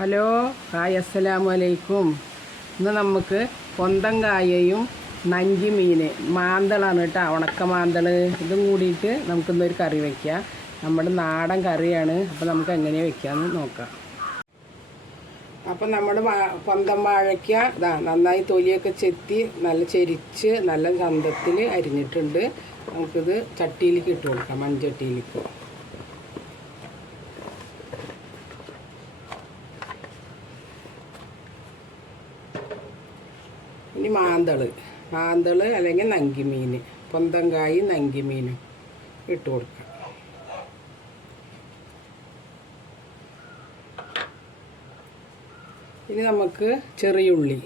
Hello hi അസ്സലാമു അലൈക്കും. ഇന്ന് നമുക്ക് കൊന്തങ്കായയും നഞ്ചി മീൻ മാന്തളാണ് കേട്ടോ ഉണക്ക മാന്തൾ ഇതും കൂടിയിട്ട് നമുക്കിന്നൊരു കറി വയ്ക്കാം നമ്മുടെ നാടൻ കറിയാണ്. അപ്പോൾ നമുക്ക് എങ്ങനെ വെക്കാമെന്ന് നോക്കാം. അപ്പം നമ്മൾ പൊന്തം വാഴയ്ക്ക ഇതാ നന്നായി തൊലിയൊക്കെ ചെത്തി നല്ല ചെരിച്ച് നല്ല ചന്തത്തിൽ അരിഞ്ഞിട്ടുണ്ട്. നമുക്കിത് ചട്ടിയിലേക്ക് ഇട്ട് കൊടുക്കാം മൺചട്ടിയിലേക്ക്. ഇനി മാന്തൾ. മാന്തൾ അല്ലെങ്കിൽ നങ്കിമീൻ. പൊന്തങ്കായി നങ്കിമീനും ഇട്ട് കൊടുക്കാം. ഇനി നമുക്ക് ചെറിയുള്ളി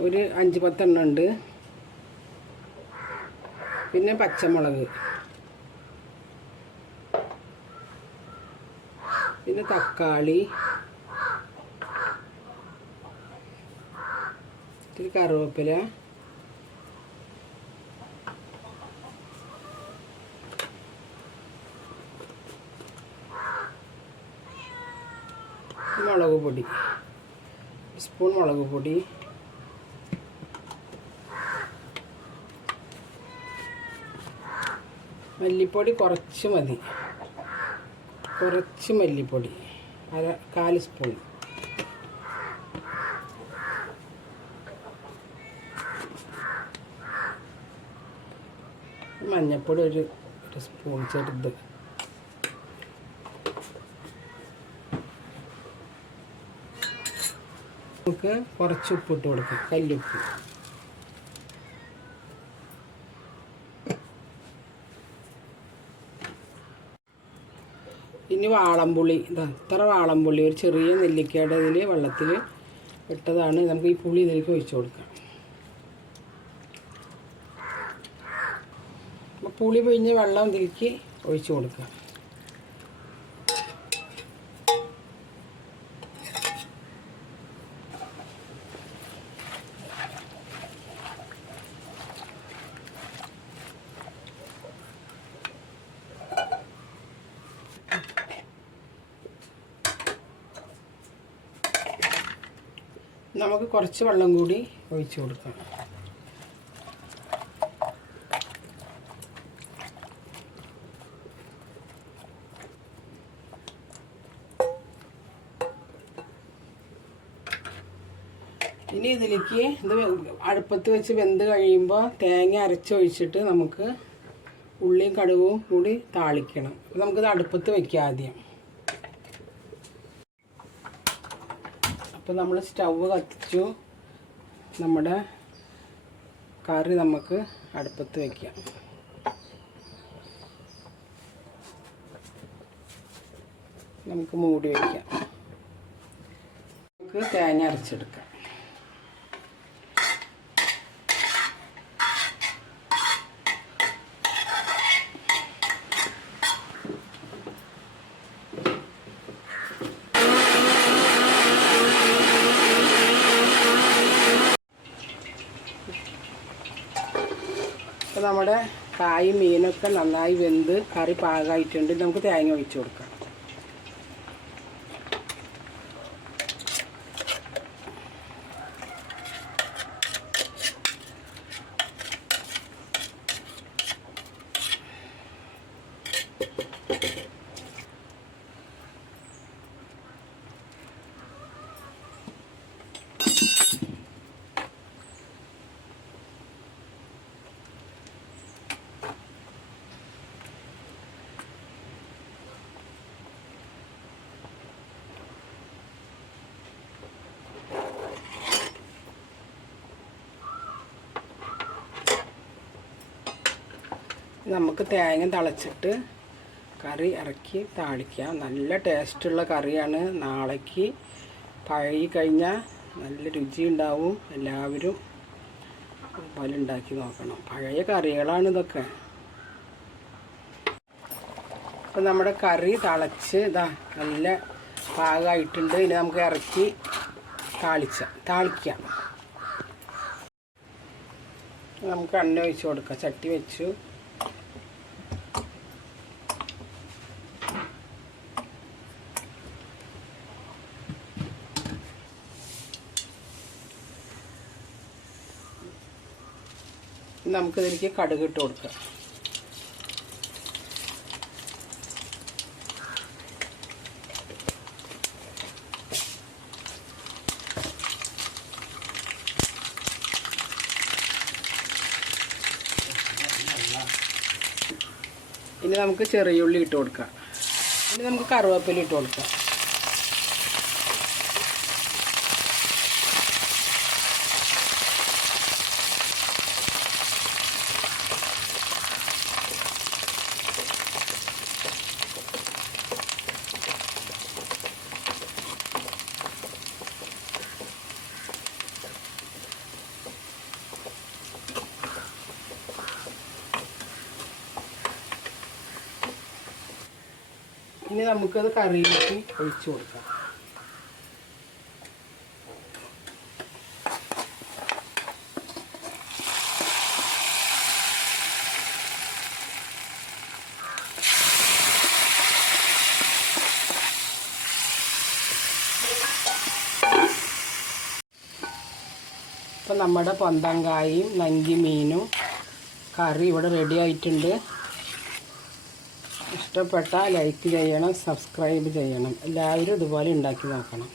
ഒരു അഞ്ച് പത്തെണ്ണം ഉണ്ട്. പിന്നെ പച്ചമുളക്. പിന്നെ തക്കാളി. ഇത്തിരി കറിവേപ്പില. മുളക് പൊടി. സ്പൂൺ മുളക് പൊടി. മല്ലിപ്പൊടി കുറച്ച് മതി. കുറച്ച് മല്ലിപ്പൊടി. അര കാൽ സ്പൂൺ. മഞ്ഞൾപ്പൊടി ഒരു ഒരു സ്പൂൺ ചെറുത്. നമുക്ക് കുറച്ച് ഉപ്പിട്ട് കൊടുക്കാം കല്ലുപ്പ്. ഇനി വാളംപുളി ഇതാ ഇത്ര വാളംപുളി ഒരു ചെറിയ നെല്ലിക്കയുടെ ഇതിൽ വെള്ളത്തിൽ ഇട്ടതാണ്. നമുക്ക് ഈ പുളി ഇതിലേക്ക് ഒഴിച്ചു കൊടുക്കാം. പുളി പിഴിഞ്ഞ് വെള്ളം ഇതിലേക്ക് ഒഴിച്ചു കൊടുക്കുക. നമുക്ക് കുറച്ച് വെള്ളം കൂടി ഒഴിച്ചു കൊടുക്കാം. ഇനി ഇതിലേക്ക് ഇത് അടുപ്പത്ത് വെച്ച് വെന്ത് കഴിയുമ്പോൾ തേങ്ങ അരച്ചൊഴിച്ചിട്ട് നമുക്ക് ഉള്ളിയും കടുവും കൂടി താളിക്കണം. നമുക്കിത് അടുപ്പത്ത് വെക്കാം ആദ്യം. അപ്പോൾ നമ്മൾ സ്റ്റൗവ് കത്തിച്ചു. നമ്മുടെ കറി നമുക്ക് അടുപ്പത്ത് വയ്ക്കാം നമുക്ക് മൂടി വയ്ക്കാം നമുക്ക് തേങ്ങ അരച്ചെടുക്കാം അപ്പോൾ നമ്മുടെ കായും മീനൊക്കെ നന്നായി വെന്ത് കറി പാകമായിട്ടുണ്ട് നമുക്ക് തേങ്ങ ഒഴിച്ചു കൊടുക്കാം. നമുക്ക് തേങ്ങ തളച്ചിട്ട് കറി ഇറക്കി താളിക്കാം. നല്ല ടേസ്റ്റുള്ള കറിയാണ്. നാളേക്ക് പഴകി കഴിഞ്ഞാൽ നല്ല രുചി ഉണ്ടാവും. എല്ലാവരും അതുപോലെ ഉണ്ടാക്കി നോക്കണം. പഴയ കറികളാണ് ഇതൊക്കെ. അപ്പം നമ്മുടെ കറി തിളച്ച് ഇതാ നല്ല പാകമായിട്ടുണ്ട് ഇനി നമുക്ക് ഇറക്കി താളിച്ച താളിക്കാം. നമുക്ക് എണ്ണ ഒഴിച്ച് കൊടുക്കാം. ചട്ടി വെച്ചു. നമുക്കിതിലേക്ക് കടുക് ഇട്ട് കൊടുക്കാം. ഇനി നമുക്ക് ചെറിയുള്ളി ഇട്ട് കൊടുക്കാം. ഇനി നമുക്ക് കറിവേപ്പില ഇട്ട് കൊടുക്കാം. ഇനി നമുക്കത് കറിയിലേക്ക് ഒഴിച്ചു കൊടുക്കാം. അപ്പം നമ്മുടെ പന്തങ്കായും നങ്കി മീനും കറി ഇവിടെ റെഡി ആയിട്ടുണ്ട്. ഇഷ്ടപ്പെട്ടാൽ ലൈക്ക് ചെയ്യണം സബ്സ്ക്രൈബ് ചെയ്യണം. എല്ലാവരും ഇതുപോലെ ഉണ്ടാക്കി നോക്കണം.